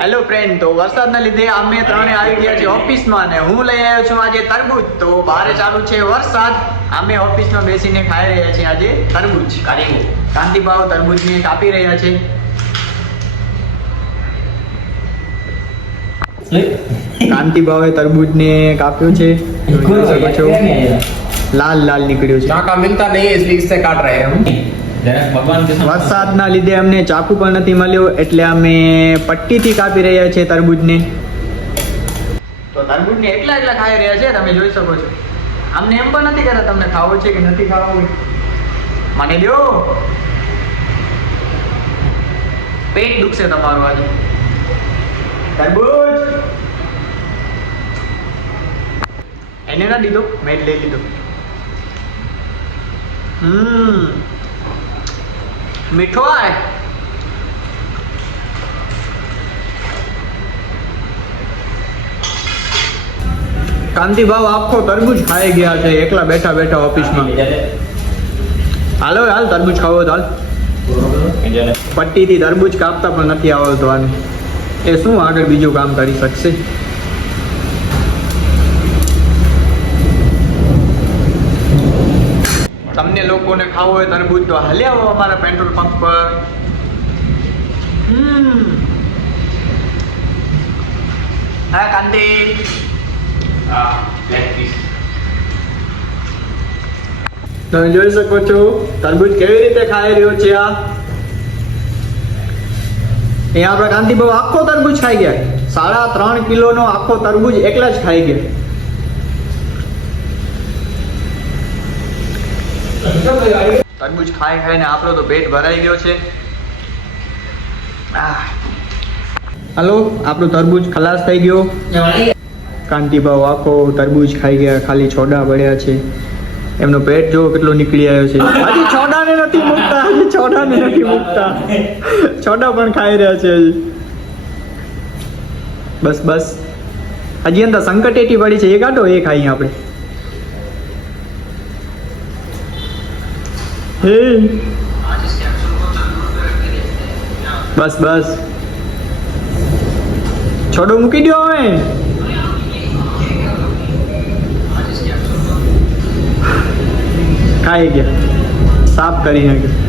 Hello friend, તો વરસાદના લીધે અમે ત્રણે આવી ગયા છે ઓફિસમાં ને હું લઈ આવ્યો છું આજે તરબૂચ. તો બહાર ચાલુ છે વરસાદ, અમે ઓફિસમાં બેસીને ખાઈ રહ્યા છીએ આજે તરબૂચ. કાંતિભાવ તરબૂચને કાપી રહ્યા છે. કાંતિભાવે તરબૂચને કાપ્યો છે, જોઈ શકો છો લાલ લાલ નીકળ્યો છે. चाका मिलता नहीं है इसलिए इससे काट रहे हैं हम. વરસાદના લીધે અમને ચાકુ પણ નથી મળ્યો એટલે અમે પટ્ટીથી કાપી રહ્યા છીએ તરબૂચને. તો તરબૂચને એકલા એકલા ખાઈ રહ્યા છે, તમે જોઈ શકો છો. અમને એમ પણ નથી કહેતા તમને ખાવો છે કે નથી ખાવો. મને દો, પેટ દુખશે તમારું આજે. તરબૂચ એને ના દીધો, મેં જ લઈ લીધો. મીઠો આય. કાંતિભાવ આખો તરબૂચ ખાઈ ગયા છે એકલા બેઠા બેઠા ઓફિસમાં. હાલો હાલ તરબૂચ ખાવો તો હાલ. પટ્ટીથી તરબૂચ કાપતા પણ નથી આવડતું આને, એ શું આગળ બીજું કામ કરી શકશે. તમને લોકોને ખાવો હોય તરબૂચ તો હાલે આવો અમારા પેટ્રોલ પંપ પર. હા કાંતિ, તમે જોઈ શકો છો તરબૂચ કેવી રીતે ખાઈ રહ્યો છે. આ એ આપણા કાંતિભાઈ આખો તરબૂચ ખાઈ ગયા. 3.5 કિલોનો આખો તરબૂચ એકલા જ ખાઈ ગયા. તરબૂચ ખાઈ ખાઈને આપણો તો પેટ ભરાઈ ગયો છે. હાલો, આપણું તરબૂચ ખલાસ થઈ ગયો. કાંતિભાવ આખો તરબૂચ ખાઈ ગયા, ખાલી છોડા પડ્યા છે. એમનો પેટ જો કેટલો નીકળી આવ્યો છે. હજી છોડાને નથી મૂકતા, હજી છોડાને નથી મૂકતા. છોડા પણ ખાઈ રહ્યા છે હજી. બસ બસ, હજી અંદર સંકટેટી પડી છે, એ કાઢો, એ ખાઈએ આપણે. હે બસ બસ, છોડો મૂકી દો. હવે ખાઈ ગયા, સાફ કરી નાખ્યું.